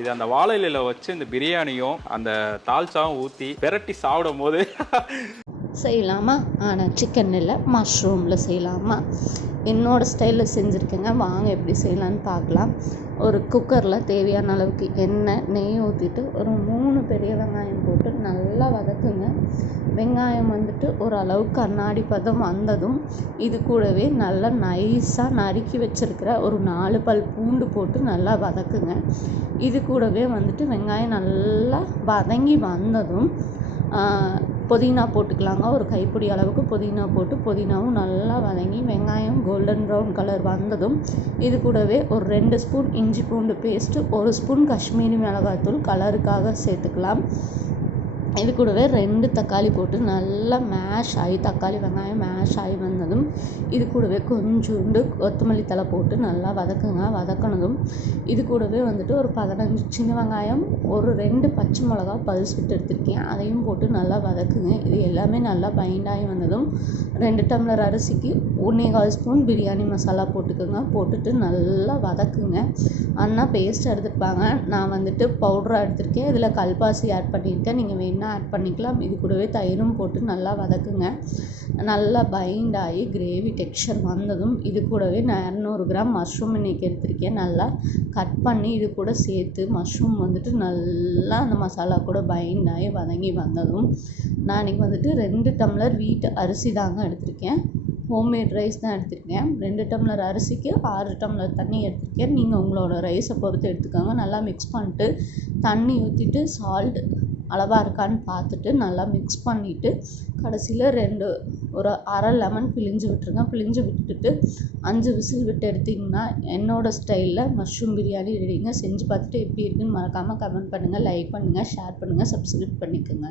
இது அந்த வாழை இலையில வச்சு இந்த பிரியாணியும் அந்த தால்ச்சாவும் ஊற்றி பெரட்டி சாப்பிடும் போது செய்யலாமா? ஆனால் சிக்கன் இல்லை, மஷ்ரூமில் செய்யலாமா? என்னோடய ஸ்டைலில் செஞ்சுருக்கேங்க. வாங்க எப்படி செய்யலான்னு பார்க்கலாம். ஒரு குக்கரில் தேவையான அளவுக்கு எண்ணெய் நெய் ஊற்றிட்டு ஒரு 3 பெரிய வெங்காயம் போட்டு நல்லா வதக்குங்க. வெங்காயம் வந்துட்டு ஓரளவுக்கு கண்ணாடி பதம் வந்ததும் இது கூடவே நல்லா நைஸாக நறுக்கி வச்சுருக்கிற ஒரு 4 பல் பூண்டு போட்டு நல்லா வதக்குங்க. இது கூடவே வந்துட்டு வெங்காயம் நல்லா வதங்கி வந்ததும் புதினா போட்டுக்கலாங்க. ஒரு கைப்பிடி அளவுக்கு புதினா போட்டு புதினாவும் நல்லா வதங்கி வெங்காயம் கோல்டன் ப்ரௌன் கலர் வந்ததும் இது கூடவே ஒரு 2 ஸ்பூன் இஞ்சி பூண்டு பேஸ்ட்டு, 1 ஸ்பூன் காஷ்மீரி மிளகாய்த்தூள் கலருக்காக சேர்த்துக்கலாம். இது கூடவே 2 தக்காளி போட்டு நல்லா மேஷ் ஆகி தக்காளி வெங்காயம் மேஷ் ஆகி வந்ததும் இது கூடவே கொஞ்சோண்டு கொத்தமல்லி தழை போட்டு நல்லா வதக்குங்க. வதக்கினதும் இது கூடவே வந்துட்டு ஒரு 15 சின்ன வெங்காயம், ஒரு 2 பச்சை மிளகா பல்ஸ் விட்டு எடுத்திருக்கேன், அதையும் போட்டு நல்லா வதக்குங்க. இது எல்லாமே நல்லா பைண்ட் ஆகி வந்ததும் 2 டம்ளர் அரிசிக்கு 1.25 ஸ்பூன் பிரியாணி மசாலா போட்டுக்கோங்க. போட்டுட்டு நல்லா வதக்குங்க. அண்ணா பேஸ்ட் எடுத்துருப்பாங்க, நான் வந்துட்டு பவுடராக எடுத்திருக்கேன். இதில் கல்பாசி ஆட் பண்ணியிருக்கேன், நீங்கள் வேணால் ஆட் பண்ணிக்கலாம். இது கூடவே தயிரும் போட்டு நல்லா வதக்குங்க. நல்லா பைண்ட் ஆகி கிரேவி டெக்ஸ்சர் வந்ததும் இது கூடவே நான் 200 கிராம் மஷ்ரூம் இன்றைக்கி எடுத்திருக்கேன். நல்லா கட் பண்ணி இது கூட சேர்த்து மஷ்ரூம் வந்துட்டு நல்லா அந்த மசாலா கூட பைண்ட் ஆகி வதங்கி வந்ததும் நான் இன்றைக்கி வந்துட்டு 2 டம்ளர் வீட்டு அரிசி தாங்க எடுத்திருக்கேன். ஹோம்மேட் ரைஸ் தான் எடுத்திருக்கேன். 2 டம்ளர் அரிசிக்கு 6 டம்ளர் தண்ணி எடுத்திருக்கேன். நீங்கள் உங்களோட ரைஸை பொறுத்து எடுத்துக்கோங்க. நல்லா மிக்ஸ் பண்ணிட்டு தண்ணி ஊற்றிட்டு சால்ட் அளவாக இருக்கான்னு பார்த்துட்டு நல்லா மிக்ஸ் பண்ணிவிட்டு கடைசியில் ஒரு அரை லெமன் பிழிஞ்சு விட்டுருங்க. பிழிஞ்சு விட்டுட்டு 5 விசில் விட்டு எடுத்திங்கன்னா என்னோடய ஸ்டைலில் மஷ்ரூம் பிரியாணி ரெடிங்க. செஞ்சு பார்த்துட்டு எப்படி இருக்குன்னு மறக்காமல் கமெண்ட் பண்ணுங்கள், லைக் பண்ணுங்கள், ஷேர் பண்ணுங்கள், சப்ஸ்கிரைப் பண்ணிக்கோங்க.